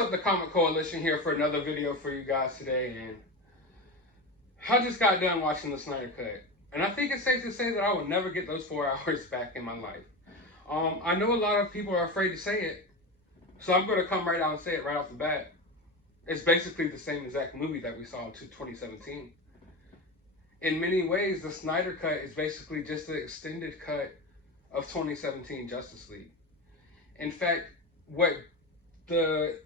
up, the Comic Coalition here for another video for you guys today, and I just got done watching the Snyder Cut, and I think it's safe to say that I will never get those 4 hours back in my life. I know a lot of people are afraid to say it, so I'm going to come right out and say it right off the bat. It's basically the same exact movie that we saw in 2017. In many ways, the Snyder Cut is basically just the extended cut of 2017 Justice League. In fact, what the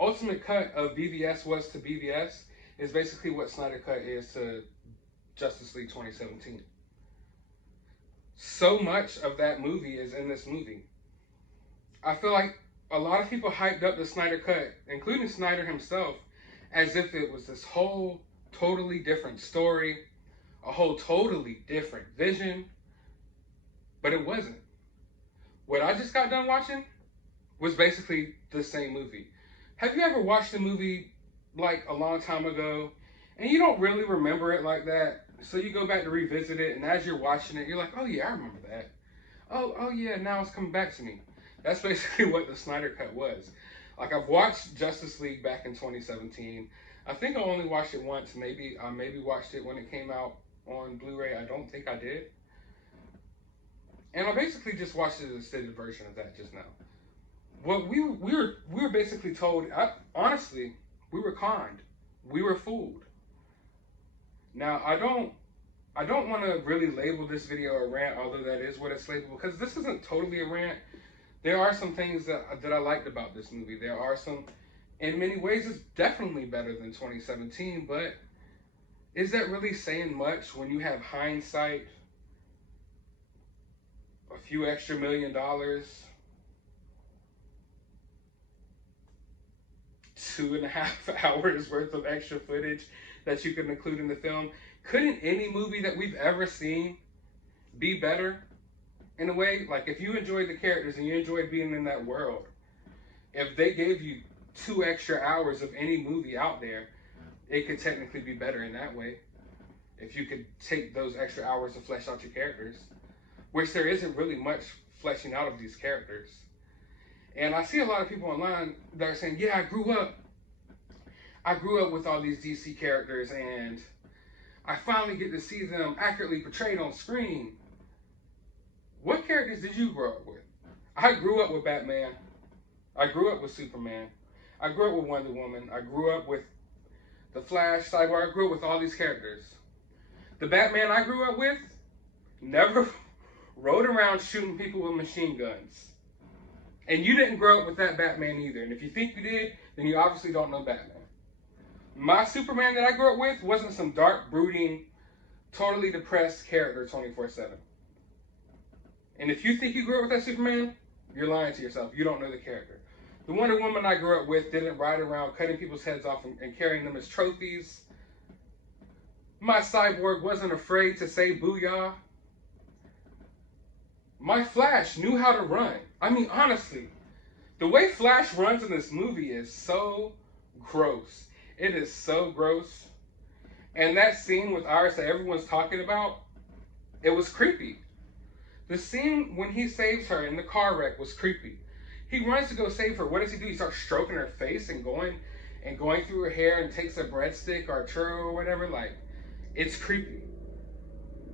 ultimate cut of BVS was to BVS is basically what Snyder Cut is to Justice League 2017. So much of that movie is in this movie. I feel like a lot of people hyped up the Snyder Cut, including Snyder himself, as if it was this whole totally different story, a whole totally different vision, but it wasn't. What I just got done watching was basically the same movie. Have you ever watched a movie like a long time ago and you don't really remember it like that? So you go back to revisit it, and as you're watching it, you're like, oh yeah, I remember that. Oh yeah, now it's coming back to me. That's basically what the Snyder Cut was. Like, I've watched Justice League back in 2017. I think I only watched it once. Maybe I watched it when it came out on Blu-ray. I don't think I did. And I basically just watched the extended version of that just now. What we were basically told, honestly, we were conned. We were fooled. Now, I don't want to really label this video a rant, although that is what it's labeled, because this isn't totally a rant. There are some things that I liked about this movie. There are some, in many ways, it's definitely better than 2017, but is that really saying much when you have hindsight, a few extra $1 million, 2.5 hours worth of extra footage that you can include in the film? Couldn't any movie that we've ever seen be better in a way? Like, if you enjoyed the characters and you enjoyed being in that world, if they gave you 2 extra hours of any movie out there, it could technically be better in that way. If you could take those extra hours to flesh out your characters, which there isn't really much fleshing out of these characters. And I see a lot of people online that are saying, yeah, I grew up with all these DC characters, and I finally get to see them accurately portrayed on screen. What characters did you grow up with? I grew up with Batman. I grew up with Superman. I grew up with Wonder Woman. I grew up with The Flash, Cyborg. I grew up with all these characters. The Batman I grew up with never rode around shooting people with machine guns. And you didn't grow up with that Batman either. And if you think you did, then you obviously don't know Batman. My Superman that I grew up with wasn't some dark, brooding, totally depressed character 24/7. And if you think you grew up with that Superman, you're lying to yourself. You don't know the character. The Wonder Woman I grew up with didn't ride around cutting people's heads off and carrying them as trophies. My Cyborg wasn't afraid to say booyah. My Flash knew how to run. I mean, honestly, the way Flash runs in this movie is so gross. It is so gross. And that scene with Iris that everyone's talking about, it was creepy. The scene when he saves her in the car wreck was creepy. He runs to go save her. What does he do? He starts stroking her face and going through her hair and takes a breadstick or a churro or whatever. Like, it's creepy.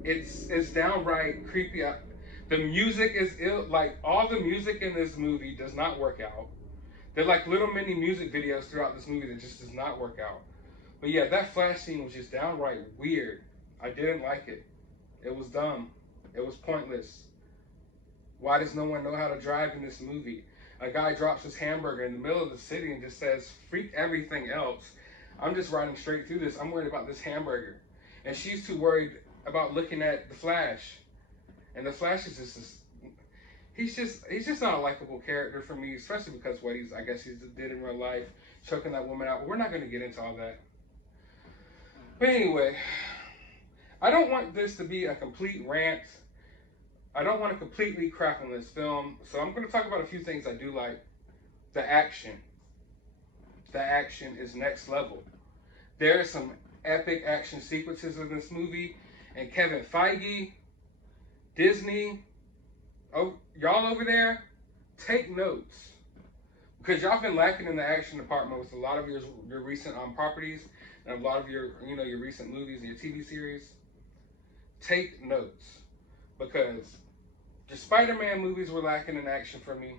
It's downright creepy. The music is ill. Like, all the music in this movie does not work out. They're like little mini music videos throughout this movie that just does not work out. But yeah, that Flash scene was just downright weird. I didn't like it. It was dumb. It was pointless. Why does no one know how to drive in this movie? A guy drops his hamburger in the middle of the city and just says, freak everything else. I'm just riding straight through this. I'm worried about this hamburger. And she's too worried about looking at the Flash. And the Flash is just he's just not a likable character for me, especially because what I guess he did in real life, choking that woman out. But we're not going to get into all that. But anyway, I don't want this to be a complete rant. I don't want to completely crap on this film, so I'm going to talk about a few things I do like. The action. The action is next level. There are some epic action sequences in this movie, and Kevin Feige, Disney, oh, y'all over there, take notes. because y'all been lacking in the action department with a lot of your recent properties and a lot of your your recent movies and your TV series. Take notes, because the Spider-Man movies were lacking in action for me.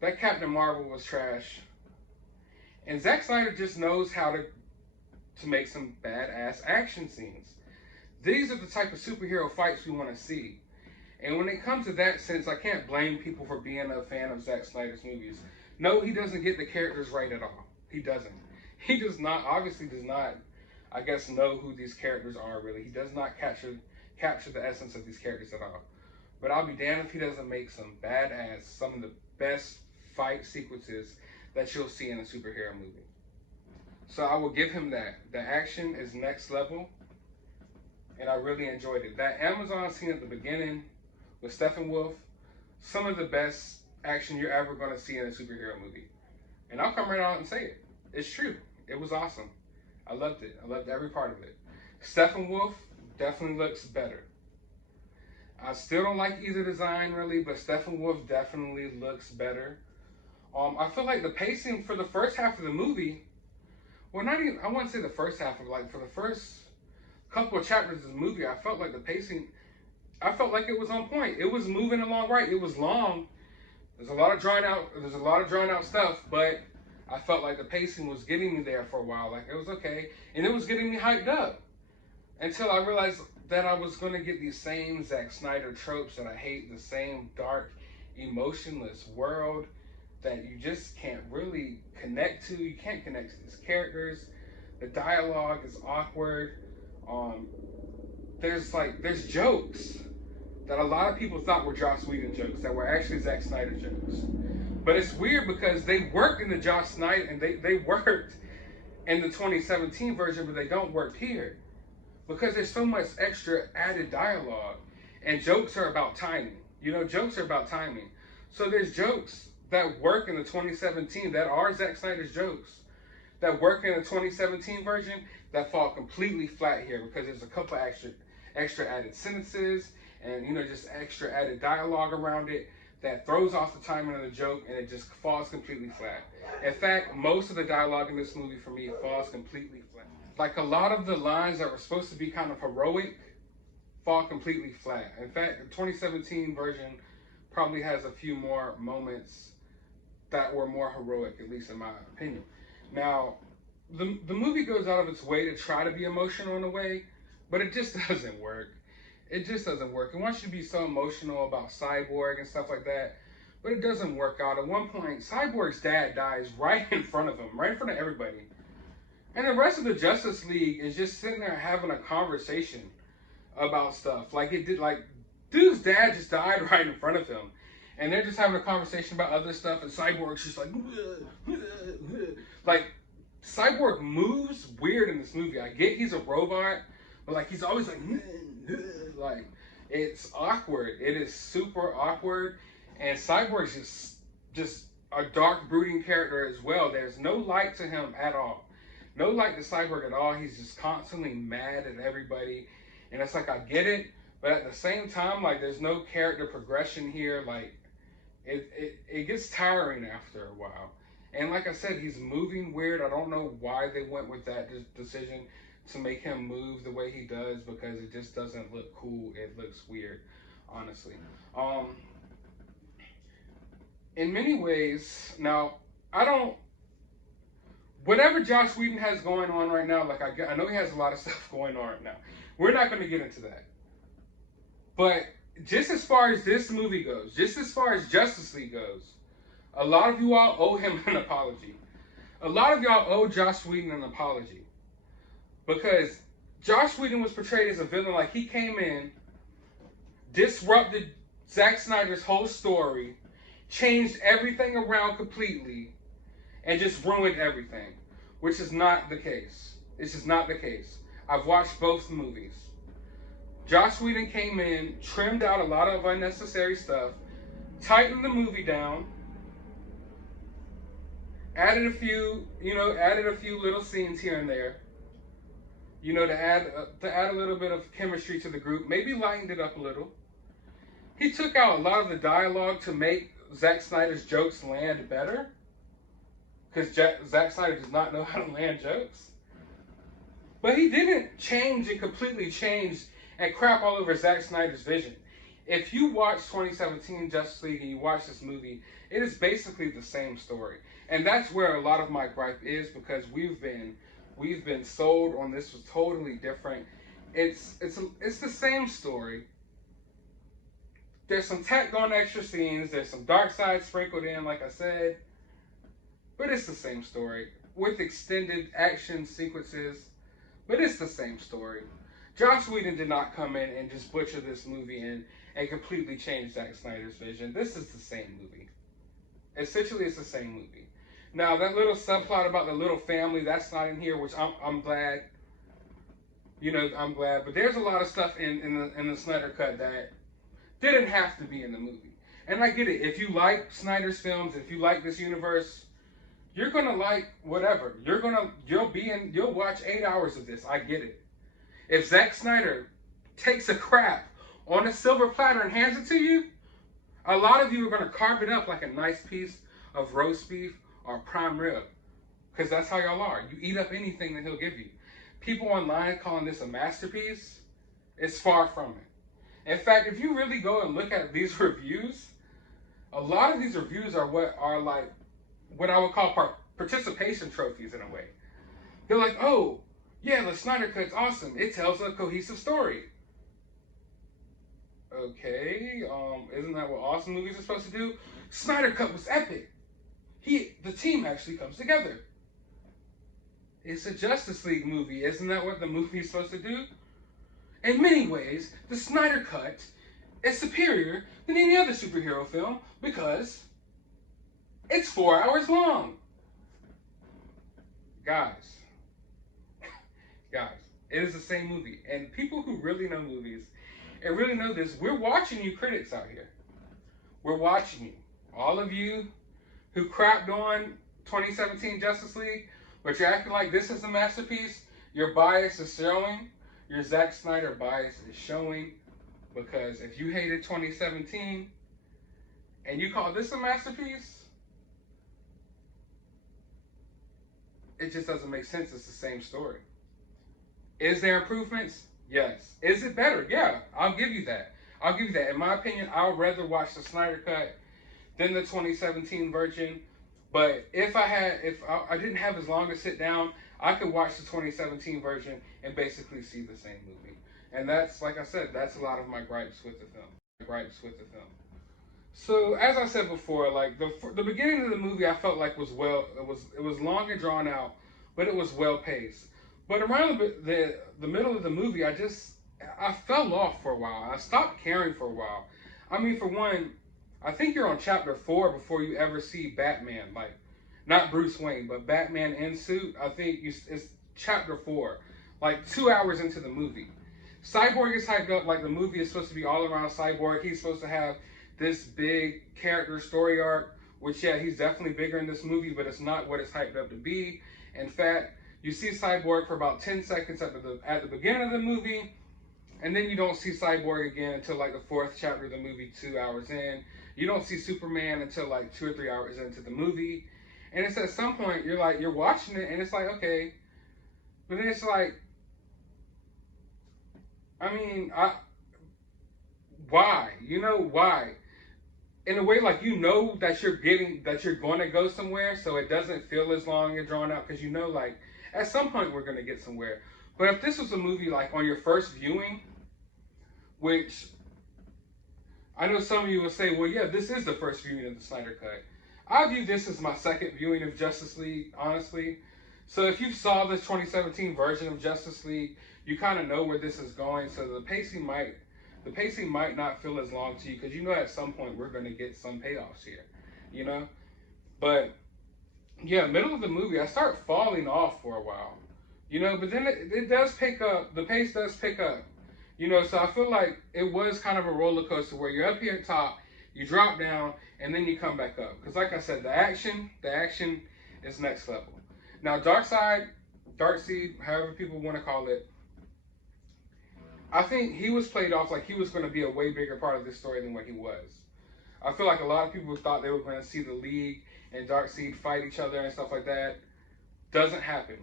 That Captain Marvel was trash, and Zack Snyder just knows how to make some badass action scenes. These are the type of superhero fights we want to see. And when it comes to that sense, I can't blame people for being a fan of Zack Snyder's movies. No, he doesn't get the characters right at all. He doesn't. He does not, obviously does not, I guess, know who these characters are really. He does not capture the essence of these characters at all. But I'll be damned if he doesn't make some badass, some of the best fight sequences that you'll see in a superhero movie. So I will give him that. The action is next level, and I really enjoyed it. That Amazon scene at the beginning with Steppenwolf, some of the best action you're ever going to see in a superhero movie. And I'll come right out and say it. It's true. It was awesome. I loved it. I loved every part of it. Steppenwolf definitely looks better. I still don't like either design really, but Steppenwolf definitely looks better. I feel like the pacing for the first half of the movie, well, not even, I wouldn't say the first half of it, like for the first couple of chapters of the movie, I felt like the pacing, I felt like it was on point. It was moving along right. It was long. There's a lot of drawn out stuff, but I felt like the pacing was getting me there for a while. Like it was okay, and it was getting me hyped up until I realized that I was going to get these same Zack Snyder tropes that I hate, the same dark, emotionless world that you just can't really connect to. You can't connect to these characters. The dialogue is awkward. There's jokes that a lot of people thought were Joss Whedon jokes that were actually Zack Snyder jokes. But it's weird because they worked in the Joss Snyder, and they worked in the 2017 version, but they don't work here. Because there's so much extra added dialogue, and jokes are about timing. Jokes are about timing. So there's jokes that work in the 2017 that are Zack Snyder's jokes that work in the 2017 version that fall completely flat here because there's a couple extra added sentences and just extra added dialogue around it that throws off the timing of the joke, and it just falls completely flat. In fact, most of the dialogue in this movie for me falls completely flat. Like a lot of the lines that were supposed to be kind of heroic fall completely flat. In fact, the 2017 version probably has a few more moments that were more heroic, at least in my opinion. Now, the movie goes out of its way to try to be emotional in a way, but it just doesn't work. It just doesn't work. It wants you to be so emotional about Cyborg and stuff like that, but it doesn't work out. At one point, Cyborg's dad dies right in front of him, right in front of everybody. And the rest of the Justice League is just sitting there having a conversation about stuff. Like dude's dad just died right in front of him. And they're just having a conversation about other stuff, and Cyborg's just like Cyborg moves weird in this movie. I get he's a robot, but he's always like it's awkward. It is super awkward, and Cyborg's just a dark, brooding character as well. There's no light to him at all. No light to Cyborg at all. He's just constantly mad at everybody, and it's I get it, but at the same time, there's no character progression here. It gets tiring after a while. And like I said, he's moving weird. I don't know why they went with that decision to make him move the way he does, because it just doesn't look cool. It looks weird, honestly. In many ways, now, whatever Joss Whedon has going on right now, I know he has a lot of stuff going on right now. We're not going to get into that. But just as far as this movie goes, just as far as Justice League goes, a lot of you all owe him an apology. A lot of y'all owe Joss Whedon an apology. Because Joss Whedon was portrayed as a villain. He came in, disrupted Zack Snyder's whole story, changed everything around completely, and just ruined everything. Which is not the case. This is not the case. I've watched both movies. Joss Whedon came in, trimmed out a lot of unnecessary stuff, tightened the movie down, added a few little scenes here and there, to add a little bit of chemistry to the group, maybe lightened it up a little. He took out a lot of the dialogue to make Zack Snyder's jokes land better because Zack Snyder does not know how to land jokes. But he didn't change and completely change and crap all over Zack Snyder's vision. If you watch 2017 Justice League and you watch this movie, it is basically the same story. And that's where a lot of my gripe is, because we've been sold on this was totally different. It's the same story. There's some tacked on extra scenes, there's some dark side sprinkled in, like I said, but it's the same story with extended action sequences. But it's the same story. Joss Whedon did not come in and just butcher this movie and completely change Zack Snyder's vision. This is the same movie. Essentially, it's the same movie. Now, that little subplot about the little family, that's not in here, which I'm glad. I'm glad. But there's a lot of stuff in the Snyder Cut that didn't have to be in the movie. And I get it. If you like Snyder's films, if you like this universe, you're gonna like whatever. You'll watch 8 hours of this. I get it. If Zack Snyder takes a crap on a silver platter and hands it to you, a lot of you are gonna carve it up like a nice piece of roast beef or prime rib, because that's how y'all are. You eat up anything that he'll give you. People online calling this a masterpiece, it's far from it. In fact, if you really go and look at these reviews, a lot of these reviews are what I would call participation trophies in a way. They're like, oh, yeah, the Snyder Cut's awesome. It tells a cohesive story. Okay, isn't that what awesome movies are supposed to do? Snyder Cut was epic. The team actually comes together. It's a Justice League movie. Isn't that what the movie is supposed to do? In many ways, the Snyder Cut is superior than any other superhero film because it's 4 hours long. Guys, it is the same movie. And people who really know movies and really know this, we're watching you critics out here. We're watching you. All of you who crapped on 2017 Justice League, but you're acting like this is a masterpiece, your bias is showing. Your Zack Snyder bias is showing, because if you hated 2017 and you call this a masterpiece, it just doesn't make sense. It's the same story. Is there improvements? Yes. Is it better? Yeah, I'll give you that. In my opinion, I would rather watch the Snyder Cut than the 2017 version. But if I didn't have as long to sit down, I could watch the 2017 version and basically see the same movie. And that's, like I said, that's a lot of my gripes with the film. So as I said before, like the beginning of the movie, I felt like it was long and drawn out, but it was well paced. But around the middle of the movie, I fell off for a while. I stopped caring for a while. I mean, for one, I think you're on chapter 4 before you ever see Batman, like not Bruce Wayne, but Batman in suit. I think it's chapter 4, like 2 hours into the movie. Cyborg is hyped up like the movie is supposed to be all around Cyborg. He's supposed to have this big character story arc, which, yeah, he's definitely bigger in this movie, but it's not what it's hyped up to be. In fact, you see Cyborg for about 10 seconds at the beginning of the movie, and then you don't see Cyborg again until like the 4th chapter of the movie, 2 hours in. You don't see Superman until like 2 or 3 hours into the movie. And it's at some point, you're watching it, and it's like, okay. But then it's like, I mean, why? Why? In a way, like, that you're going to go somewhere, so it doesn't feel as long and drawn out, because like, at some point we're going to get somewhere. But if this was a movie, like, on your first viewing, which I know some of you will say, well, yeah, this is the first viewing of the Snyder Cut. I view this as my second viewing of Justice League, honestly. So if you saw this 2017 version of Justice League, you kind of know where this is going. So the pacing might not feel as long to you, because at some point we're going to get some payoffs here, But yeah, middle of the movie, I start falling off for a while, But then it does pick up. The pace does pick up, So I feel like it was kind of a roller coaster where you're up here at top, you drop down, and then you come back up. Because like I said, the action is next level. Now, Darkseid, however people want to call it, I think he was played off like he was going to be a way bigger part of this story than what he was. I feel like a lot of people thought they were going to see the League and Darkseid fight each other and stuff like that. Doesn't happen.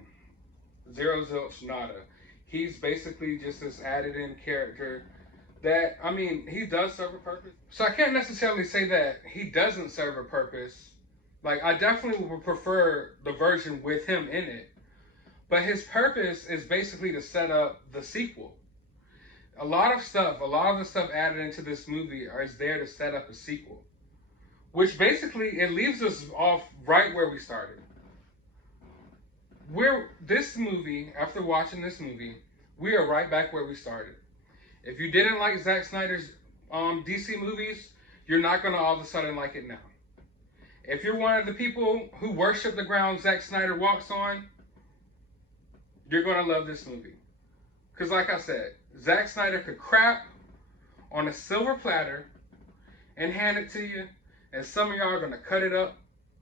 Zero zilch nada. He's basically just this added in character that, I mean, he does serve a purpose. So I can't necessarily say that he doesn't serve a purpose. Like, I definitely would prefer the version with him in it. But his purpose is basically to set up the sequel. A lot of the stuff added into this movie is there to set up a sequel. Which basically, it leaves us off right where we started. After watching this movie, we are right back where we started. If you didn't like Zack Snyder's DC movies, you're not going to all of a sudden like it now. If you're one of the people who worship the ground Zack Snyder walks on, you're going to love this movie. Because like I said, Zack Snyder could crap on a silver platter and hand it to you, and some of y'all are going to cut it up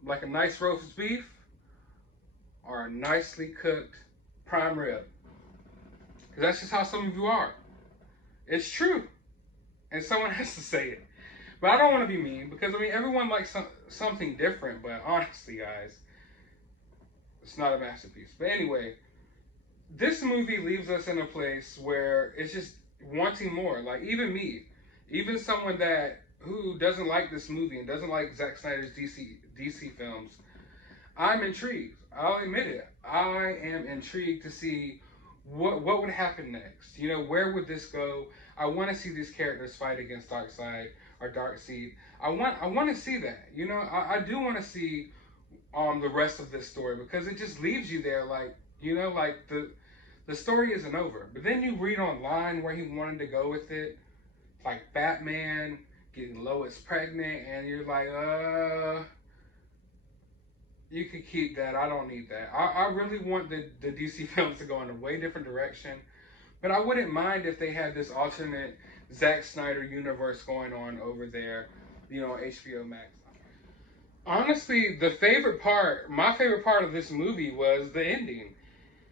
like a nice roast beef or a nicely cooked prime rib. Because that's just how some of you are. It's true. And someone has to say it. But I don't want to be mean, because I mean, everyone likes something different, but honestly, guys, it's not a masterpiece. But anyway, this movie leaves us in a place where it's just wanting more. Like, even me, even someone who doesn't like this movie and doesn't like Zack Snyder's DC films, I'm intrigued. I'll admit it. I am intrigued to see what would happen next. You know, where would this go? I want to see these characters fight against Darkseid or Darkseid. I want to see that. You know, I do want to see the rest of this story, because it just leaves you there like, you know, like the story isn't over. But then you read online where he wanted to go with it, like Batman getting Lois pregnant, and you're like, you could keep that. I don't need that. I really want the DC films to go in a way different direction. But I wouldn't mind if they had this alternate Zack Snyder universe going on over there, you know, HBO Max. Honestly, my favorite part of this movie was the ending.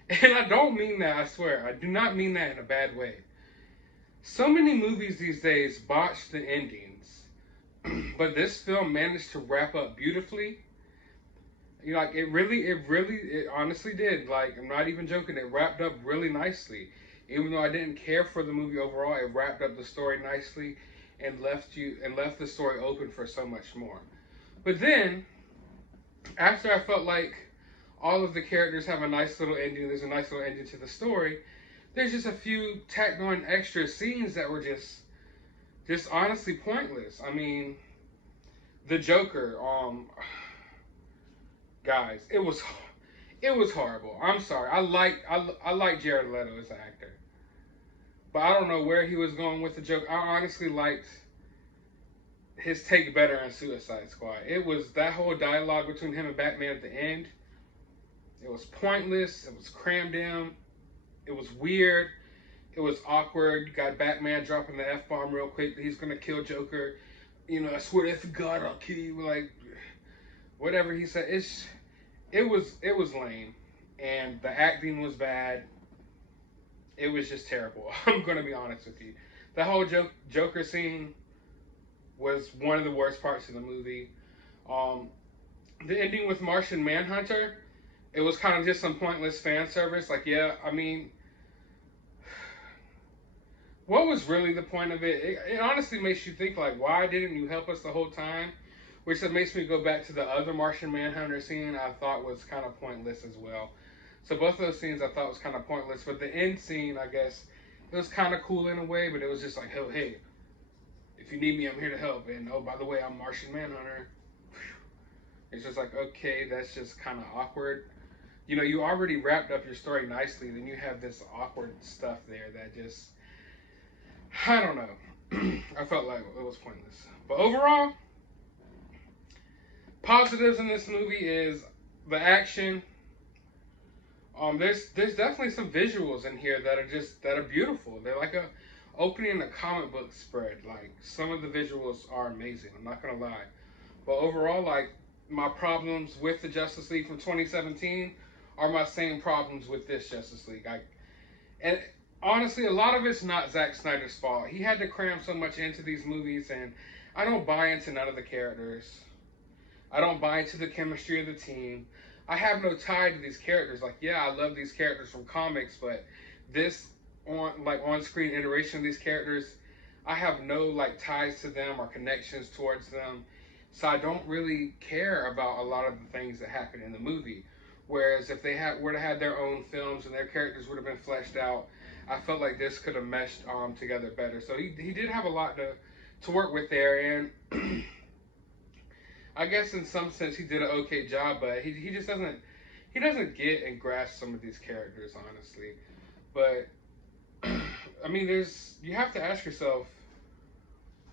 And I don't mean that, I swear. I do not mean that in a bad way. So many movies these days botch the endings. But this film managed to wrap up beautifully. You know, like, it honestly did. Like, I'm not even joking. It wrapped up really nicely. Even though I didn't care for the movie overall, it wrapped up the story nicely and left the story open for so much more. But then, after I felt like all of the characters have a nice little ending, there's a nice little ending to the story, there's just a few tacked on extra scenes that were just honestly pointless. I mean, the Joker, guys, it was horrible. I'm sorry. I like Jared Leto as an actor, but I don't know where he was going with the joke. I honestly liked his take better in Suicide Squad. It was that whole dialogue between him and Batman at the end. It was pointless. It was crammed in. It was weird. It was awkward. You got Batman dropping the F-bomb real quick that he's gonna kill Joker. You know, I swear to God, I'll kill you. Like, whatever he said. It was lame, and the acting was bad. It was just terrible. I'm gonna be honest with you. The whole Joker scene was one of the worst parts of the movie. The ending with Martian Manhunter, it was kind of just some pointless fan service. Like, yeah, I mean, what was really the point of it? It honestly makes you think, like, why didn't you help us the whole time? Which that makes me go back to the other Martian Manhunter scene I thought was kind of pointless as well. So both of those scenes I thought was kind of pointless. But the end scene, I guess, it was kind of cool in a way, but it was just like, oh, hey, if you need me, I'm here to help. And, oh, by the way, I'm Martian Manhunter. It's just like, okay, that's just kind of awkward. You know, you already wrapped up your story nicely, then you have this awkward stuff there that just, I don't know. I felt like it was pointless. But overall, positives in this movie is the action. There's definitely some visuals in here that are beautiful. They're like opening a comic book spread. Like, some of the visuals are amazing. I'm not gonna lie. But overall, like, my problems with the Justice League from 2017 are my same problems with this Justice League. And honestly, a lot of it's not Zack Snyder's fault. He had to cram so much into these movies, and I don't buy into none of the characters. I don't buy into the chemistry of the team. I have no tie to these characters. Like, yeah, I love these characters from comics, but this on-screen iteration of these characters, I have no like ties to them or connections towards them. So I don't really care about a lot of the things that happen in the movie. Whereas if they were to have their own films and their characters would have been fleshed out, I felt like this could have meshed together better. So he did have a lot to work with there, and I guess in some sense he did an okay job, but he just doesn't get and grasp some of these characters, honestly. But I mean, you have to ask yourself,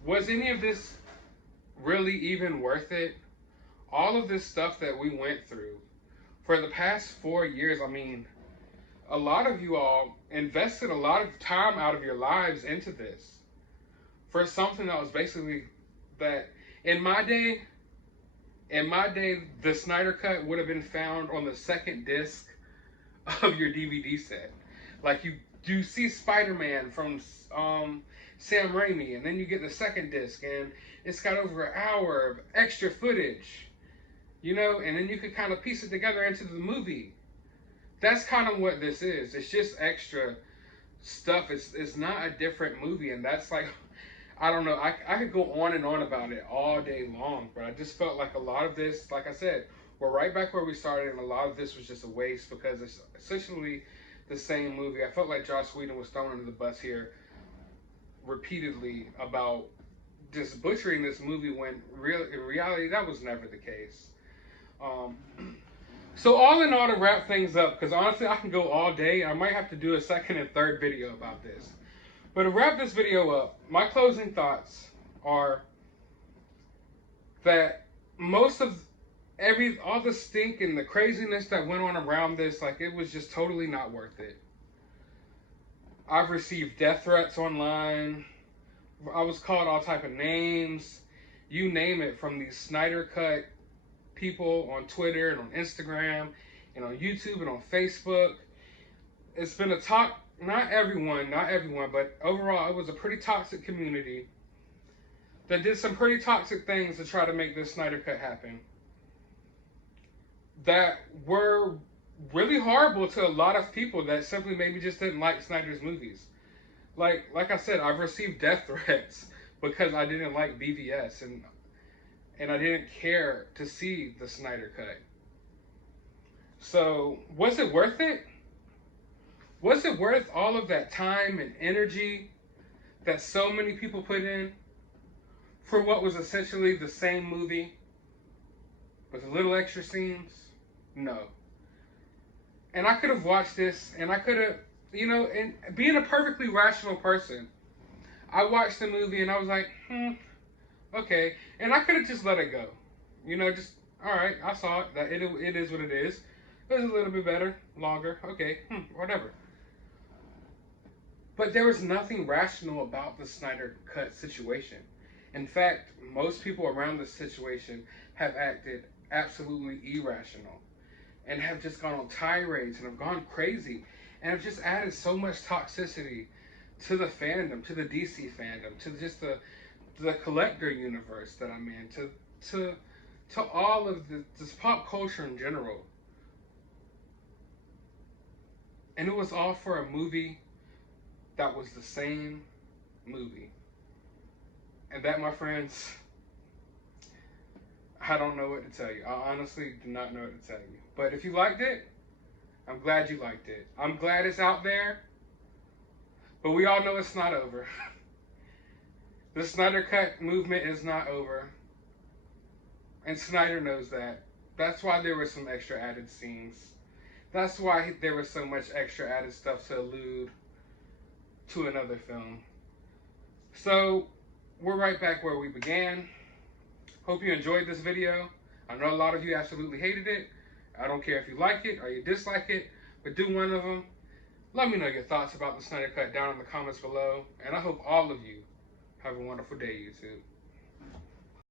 was any of this really even worth it? All of this stuff that we went through for the past 4 years, I mean, a lot of you all invested a lot of time out of your lives into this for something that was basically that in my day, the Snyder Cut would have been found on the second disc of your DVD set. Like you see Spider-Man from Sam Raimi, and then you get the second disc, and it's got over an hour of extra footage, you know, and then you could kind of piece it together into the movie. That's kind of what this is. It's just extra stuff. It's not a different movie, and that's like, I don't know. I could go on and on about it all day long, but I just felt like a lot of this, like I said, we're right back where we started, and a lot of this was just a waste because it's essentially the same movie. I felt like Joss Whedon was thrown under the bus here repeatedly about just butchering this movie when in reality that was never the case. So all in all, to wrap things up, because honestly I can go all day. I might have to do a second and third video about this. But to wrap this video up, my closing thoughts are that most of all the stink and the craziness that went on around this, like, it was just totally not worth it. I've received death threats online. I was called all type of names. You name it, from these Snyder Cut people on Twitter and on Instagram and on YouTube and on Facebook. It's been a talk. Not everyone, but overall, it was a pretty toxic community that did some pretty toxic things to try to make this Snyder Cut happen. That were really horrible to a lot of people that simply maybe just didn't like Snyder's movies. Like I said, I've received death threats because I didn't like BVS and I didn't care to see the Snyder Cut. So, was it worth it? Was it worth all of that time and energy that so many people put in for what was essentially the same movie with little extra scenes? No. And I could have watched this, and I could have, you know, and being a perfectly rational person, I watched the movie and I was like, okay. And I could have just let it go. You know, just, all right, I saw it. That it is what it is. It was a little bit better, longer. Okay, whatever. But there was nothing rational about the Snyder Cut situation. In fact, most people around this situation have acted absolutely irrational and have just gone on tirades and have gone crazy and have just added so much toxicity to the fandom, to the DC fandom, to just the collector universe that I'm in, to all of this pop culture in general. And it was all for a movie that was the same movie. And that, my friends, I don't know what to tell you. I honestly do not know what to tell you. But if you liked it, I'm glad you liked it. I'm glad it's out there. But we all know it's not over. The Snyder Cut movement is not over. And Snyder knows that. That's why there were some extra added scenes. That's why there was so much extra added stuff to allude to another film. So, we're right back where we began. Hope you enjoyed this video. I know a lot of you absolutely hated it. I don't care if you like it or you dislike it, but do one of them. Let me know your thoughts about the Snyder Cut down in the comments below. And I hope all of you have a wonderful day, YouTube.